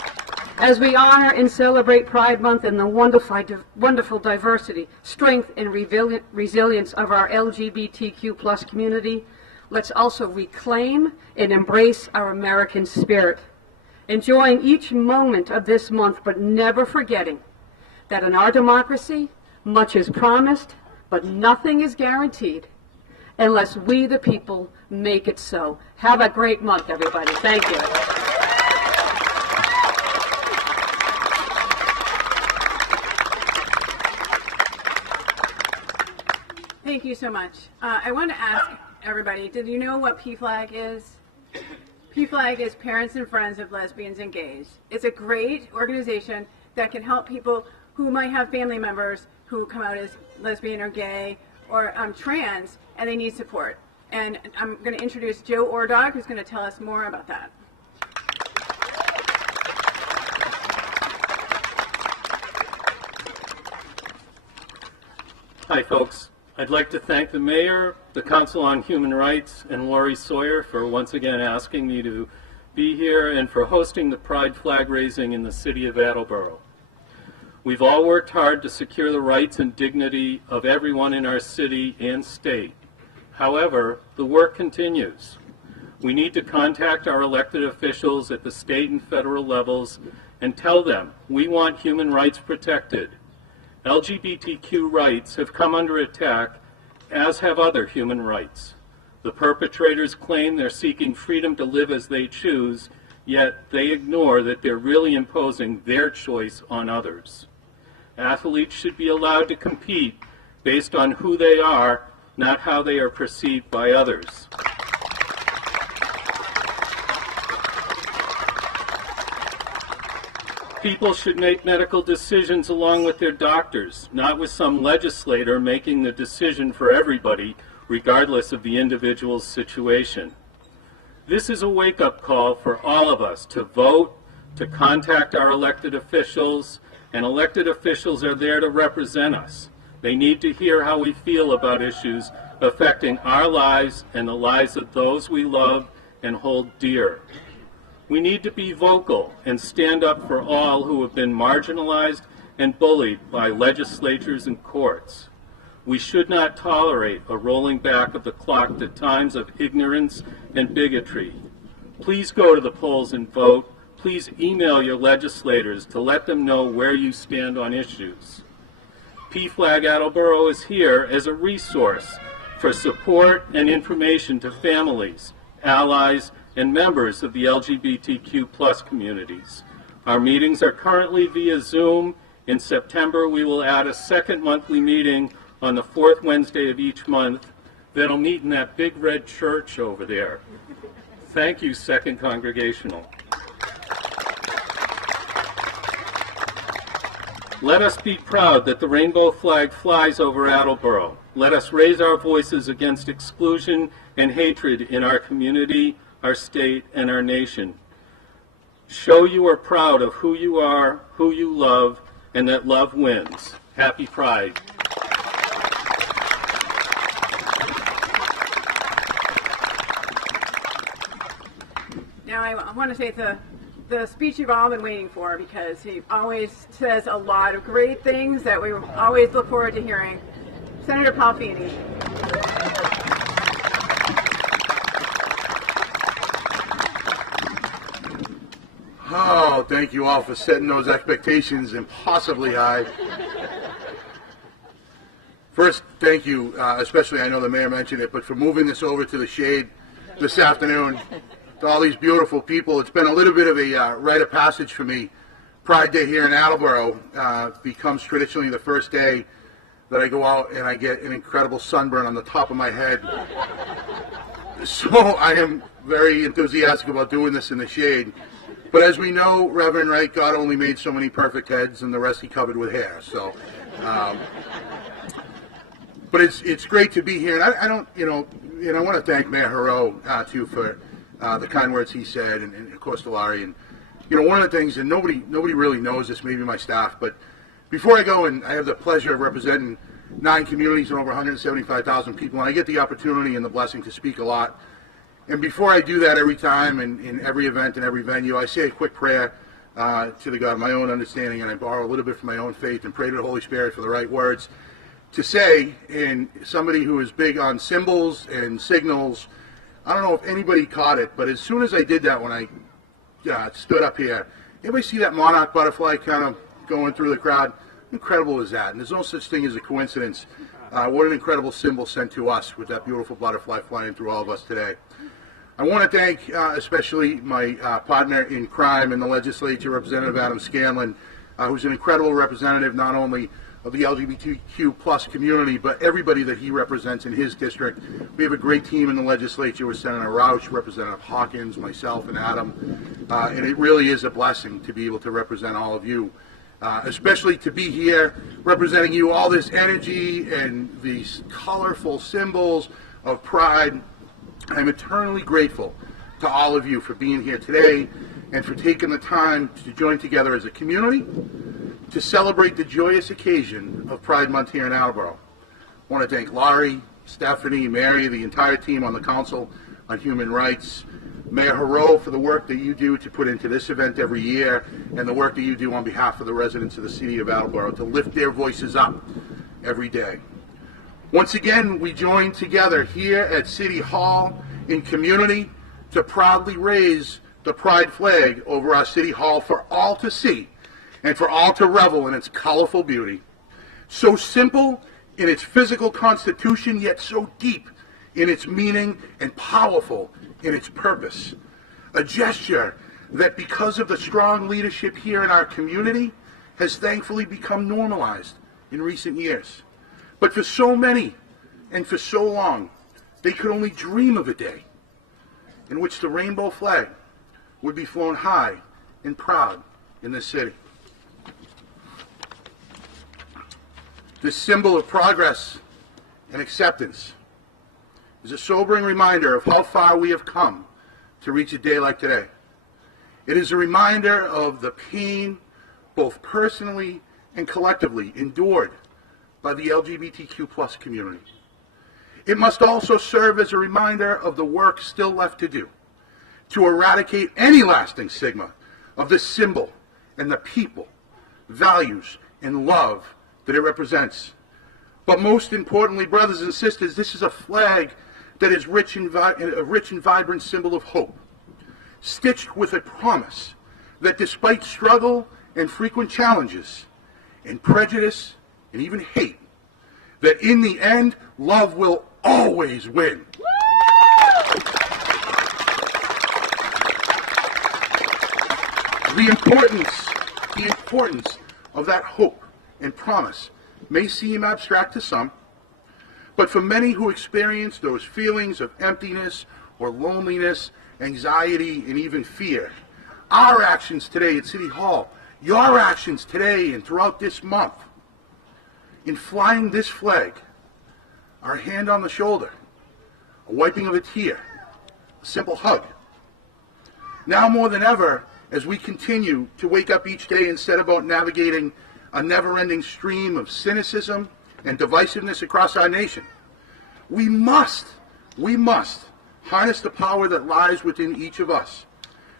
as we honor and celebrate Pride Month and the wonderful diversity, strength, and resilience of our LGBTQ+ community, let's also reclaim and embrace our American spirit, enjoying each moment of this month, but never forgetting that in our democracy, much is promised, but nothing is guaranteed unless we, the people, make it so. Have a great month, everybody. Thank you. Thank you so much. I want to ask everybody, did you know what PFLAG is? PFLAG is Parents and Friends of Lesbians and Gays. It's a great organization that can help people who might have family members who come out as lesbian or gay or trans, and they need support. And I'm going to introduce Joe Ordog, who's going to tell us more about that. Hi folks, I'd like to thank the Mayor, the Council on Human Rights, and Lori Sawyer for once again asking me to be here and for hosting the Pride flag raising in the city of Attleboro. We've all worked hard to secure the rights and dignity of everyone in our city and state. However, the work continues. We need to contact our elected officials at the state and federal levels and tell them we want human rights protected. LGBTQ rights have come under attack, as have other human rights. The perpetrators claim they're seeking freedom to live as they choose, yet they ignore that they're really imposing their choice on others. Athletes should be allowed to compete based on who they are, not how they are perceived by others. People should make medical decisions along with their doctors, not with some legislator making the decision for everybody, regardless of the individual's situation. This is a wake-up call for all of us to vote, to contact our elected officials, and elected officials are there to represent us. They need to hear how we feel about issues affecting our lives and the lives of those we love and hold dear. We need to be vocal and stand up for all who have been marginalized and bullied by legislatures and courts. We should not tolerate a rolling back of the clock to times of ignorance and bigotry. Please go to the polls and vote. Please email your legislators to let them know where you stand on issues. PFLAG Attleboro is here as a resource for support and information to families, allies, and members of the LGBTQ+ communities. Our meetings are currently via Zoom. In September, we will add a second monthly meeting on the fourth Wednesday of each month that'll meet in that big red church over there. Thank you, Second Congregational. Let us be proud that the rainbow flag flies over Attleboro. Let us raise our voices against exclusion and hatred in our community, our state, and our nation. Show you are proud of who you are, who you love, and that love wins. Happy Pride. Now I want to say the speech you've all been waiting for, because he always says a lot of great things that we always look forward to hearing. Senator Paul Feeney. Oh, thank you all for setting those expectations impossibly high. First, thank you, especially, I know the mayor mentioned it, but for moving this over to the shade this afternoon to all these beautiful people. It's been a little bit of a rite of passage for me. Pride Day here in Attleboro becomes traditionally the first day that I go out and I get an incredible sunburn on the top of my head. So I am very enthusiastic about doing this in the shade. But as we know, Reverend Wright, God only made so many perfect heads, and the rest he covered with hair. So, but it's great to be here, and I don't, and I want to thank Mayor Herreau too for the kind words he said, and of course to Laurie. And one of the things, and nobody really knows this, maybe my staff, but before I go, and I have the pleasure of representing 9 communities and over 175,000 people, and I get the opportunity and the blessing to speak a lot. And before I do that every time, in every event and every venue, I say a quick prayer to the God of my own understanding, and I borrow a little bit from my own faith and pray to the Holy Spirit for the right words to say. And somebody who is big on symbols and signals, I don't know if anybody caught it, but as soon as I did that when I stood up here, anybody see that monarch butterfly kind of going through the crowd? Incredible is that? And there's no such thing as a coincidence. What an incredible symbol sent to us with that beautiful butterfly flying through all of us today. I want to thank especially my partner in crime in the legislature, Representative Adam Scanlon, who's an incredible representative not only of the LGBTQ+ community, but everybody that he represents in his district. We have a great team in the legislature with Senator Roush, Representative Hawkins, myself, and Adam, and it really is a blessing to be able to represent all of you, especially to be here representing you, all this energy and these colorful symbols of pride. I'm eternally grateful to all of you for being here today and for taking the time to join together as a community to celebrate the joyous occasion of Pride Month here in Attleboro. I want to thank Laurie, Stephanie, Mary, the entire team on the Council on Human Rights, Mayor Herreau for the work that you do to put into this event every year, and the work that you do on behalf of the residents of the city of Attleboro to lift their voices up every day. Once again, we join together here at City Hall in community to proudly raise the pride flag over our City Hall for all to see and for all to revel in its colorful beauty. So simple in its physical constitution, yet so deep in its meaning and powerful in its purpose. A gesture that, because of the strong leadership here in our community, has thankfully become normalized in recent years. But for so many and for so long, they could only dream of a day in which the rainbow flag would be flown high and proud in this city. This symbol of progress and acceptance is a sobering reminder of how far we have come to reach a day like today. It is a reminder of the pain, both personally and collectively, endured by the LGBTQ+ community. It must also serve as a reminder of the work still left to do to eradicate any lasting stigma of this symbol and the people, values, and love that it represents. But most importantly, brothers and sisters, this is a flag that is a rich and vibrant symbol of hope, stitched with a promise that despite struggle and frequent challenges and prejudice and even hate, that in the end, love will always win. The importance of that hope and promise may seem abstract to some, but for many who experience those feelings of emptiness or loneliness, anxiety, and even fear, our actions today at City Hall, your actions today and throughout this month, in flying this flag, are a hand on the shoulder, a wiping of a tear, a simple hug. Now more than ever, as we continue to wake up each day and set about navigating a never-ending stream of cynicism and divisiveness across our nation, we must harness the power that lies within each of us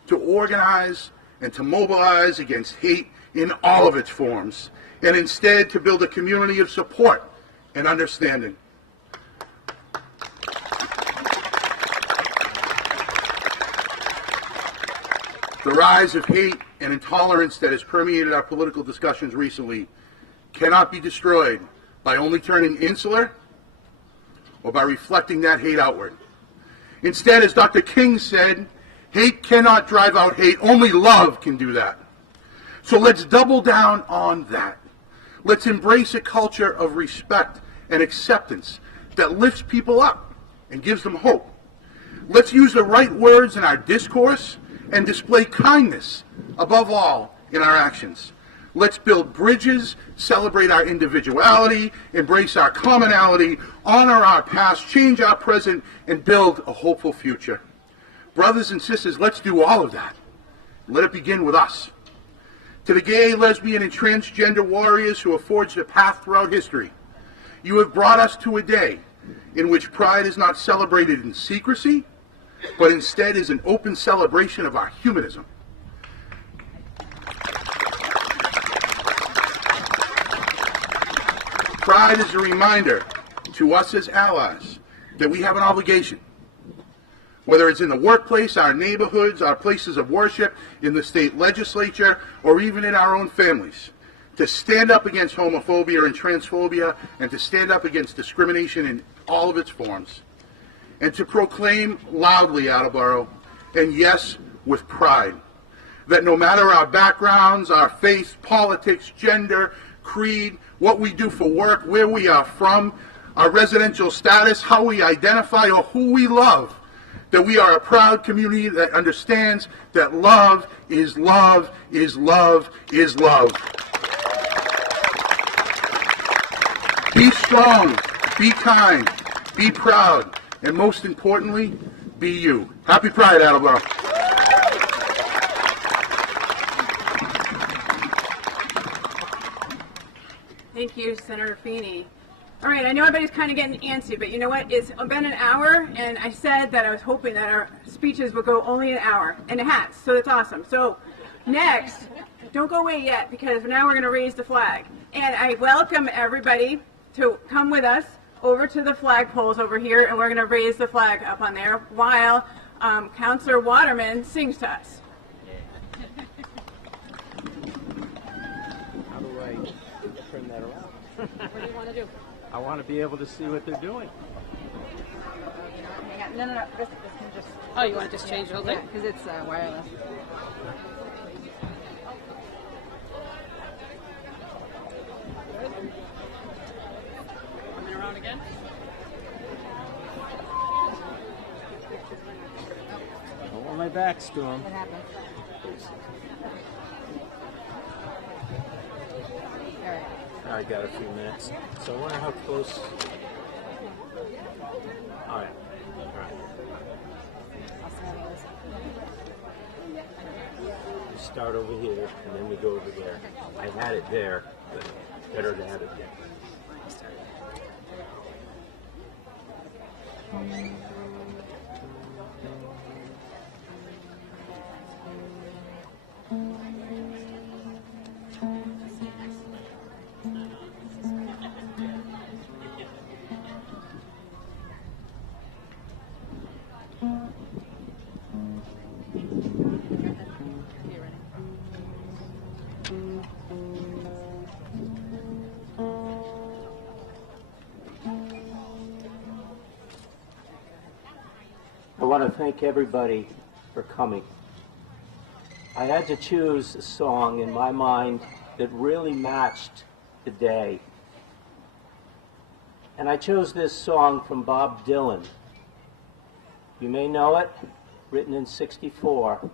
to organize and to mobilize against hate in all of its forms, and instead to build a community of support and understanding. The rise of hate and intolerance that has permeated our political discussions recently cannot be destroyed by only turning insular or by reflecting that hate outward. Instead, as Dr. King said, hate cannot drive out hate, only love can do that. So let's double down on that. Let's embrace a culture of respect and acceptance that lifts people up and gives them hope. Let's use the right words in our discourse and display kindness, above all, in our actions. Let's build bridges, celebrate our individuality, embrace our commonality, honor our past, change our present, and build a hopeful future. Brothers and sisters, let's do all of that. Let it begin with us. To the gay, lesbian, and transgender warriors who have forged a path throughout history, you have brought us to a day in which pride is not celebrated in secrecy, but instead is an open celebration of our humanism. Pride is a reminder to us as allies that we have an obligation, whether it's in the workplace, our neighborhoods, our places of worship, in the state legislature, or even in our own families, to stand up against homophobia and transphobia, and to stand up against discrimination in all of its forms, and to proclaim loudly, Attleboro, and yes, with pride, that no matter our backgrounds, our faith, politics, gender, creed, what we do for work, where we are from, our residential status, how we identify, or who we love, that we are a proud community that understands that love is love is love is love. Be strong, be kind, be proud, and most importantly, be you. Happy Pride, Attleboro. Thank you, Senator Feeney. All right, I know everybody's kind of getting antsy, but you know what? It's been an hour, and I said that I was hoping that our speeches would go only an hour, and it has, so that's awesome. So next, don't go away yet, because now we're going to raise the flag. And I welcome everybody to come with us over to the flagpoles over here, and we're going to raise the flag up on there while Councillor Waterman sings to us. How do I turn that around? What do you want to do? I want to be able to see what they're doing. Hang on. No. This can just. Oh, you want to just change the whole thing? Because it's wireless. Coming around again? Don't want my back's to them. What happened? All right. I got a few minutes. So I wonder how close. All right. All right. We start over here, and then we go over there. I had it there, but better to have it there. I want to thank everybody for coming. I had to choose a song in my mind that really matched the day. And I chose this song from Bob Dylan. You may know it, written in '64.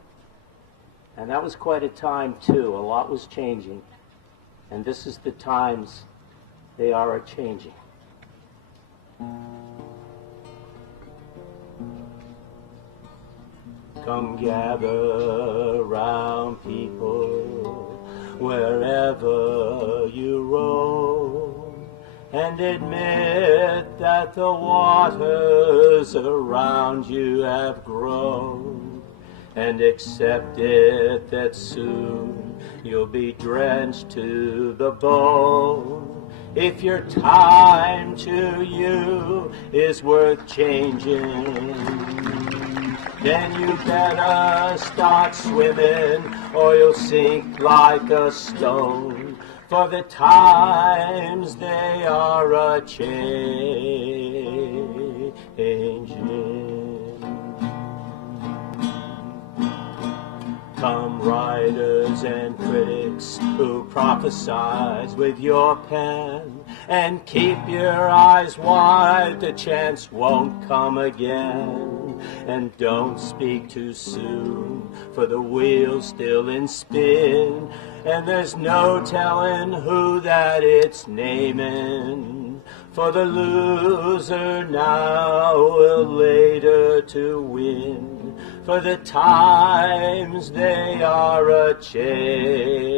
And that was quite a time too. A lot was changing. And this is the times they are a-changing. Come gather round, people, wherever you roam, and admit that the waters around you have grown, and accept it that soon you'll be drenched to the bone. If your time to you is worth changing, then you better start swimming, or you'll sink like a stone. For the times they are a-changing. Come writers and critics who prophesize with your pen, and keep your eyes wide, the chance won't come again. And don't speak too soon, for the wheel's still in spin, and there's no telling who that it's naming. For the loser now will later to win, for the times they are a-changing.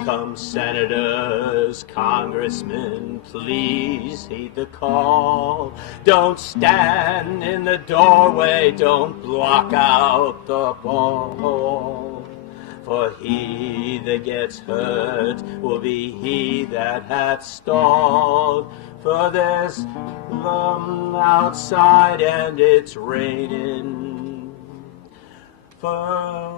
Come senators, congressmen, please heed the call. Don't stand in the doorway, don't block out the ball. For he that gets hurt will be he that hath stalled. For there's them outside and it's raining. For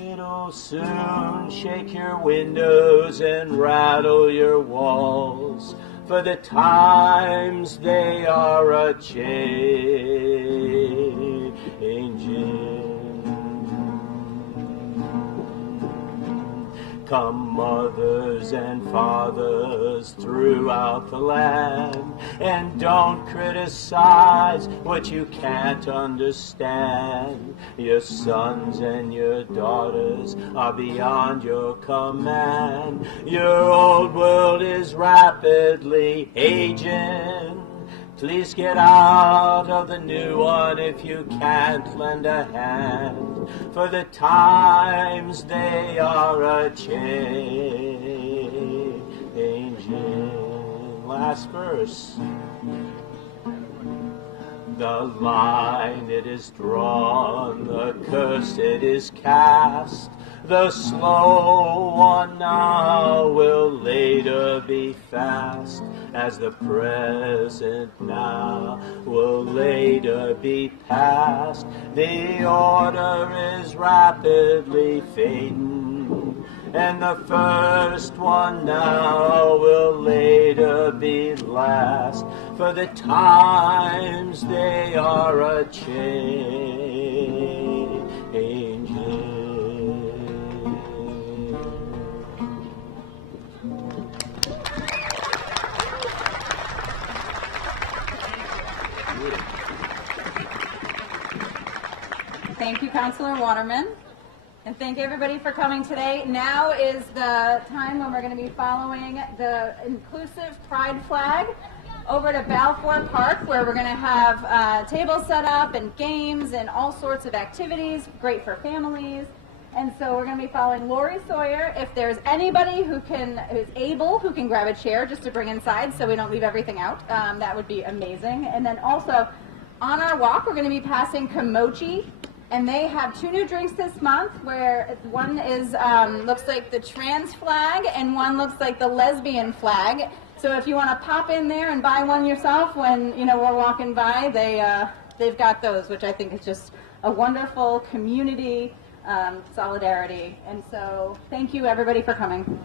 it'll soon shake your windows and rattle your walls, for the times they are a-changing. Come mothers and fathers throughout the land, and don't criticize what you can't understand. Your sons and your daughters are beyond your command. Your old world is rapidly aging. Please get out of the new one if you can't lend a hand, for the times they are a-changing. Last verse. The line it is drawn, the curse it is cast. The slow one now will later be fast, as the present now will later be past. The order is rapidly fading, and the first one now will later be last, for the times they are a-changing. Thank you, Councilor Waterman. And thank everybody for coming today. Now is the time when we're going to be following the inclusive pride flag over to Balfour Park, where we're going to have tables set up and games and all sorts of activities, great for families. And so we're going to be following Lori Sawyer. If there's anybody who's able, who can grab a chair just to bring inside so we don't leave everything out, that would be amazing. And then also, on our walk, we're going to be passing Kimochi. And they have 2 new drinks this month, where one is looks like the trans flag and one looks like the lesbian flag. So if you want to pop in there and buy one yourself when we're walking by, they've got those, which I think is just a wonderful community solidarity. And so thank you everybody for coming.